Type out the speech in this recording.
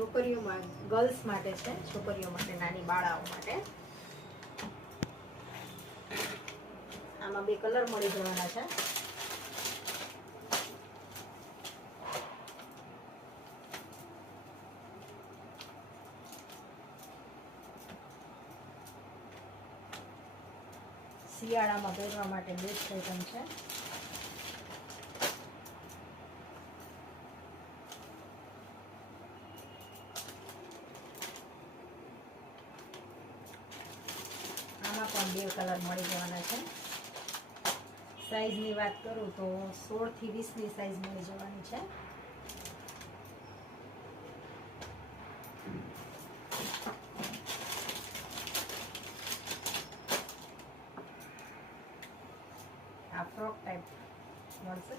છોકરીઓમાં girls માટે છે, છોકરીઓ માટે, નાની બાળાઓ માટે. આમાં 2 કલર મળી જવાના છે. શિયાળામાં પહેરવા માટે બેસ્ટ આઇટમ છે. આમાં પણ 2 કલર મળી જવાના છે. સાઈઝની વાત કરું તો 16 થી 20ની સાઈઝ મળી જવાની છે. આ ફ્રોક ટાઈપ મળશે.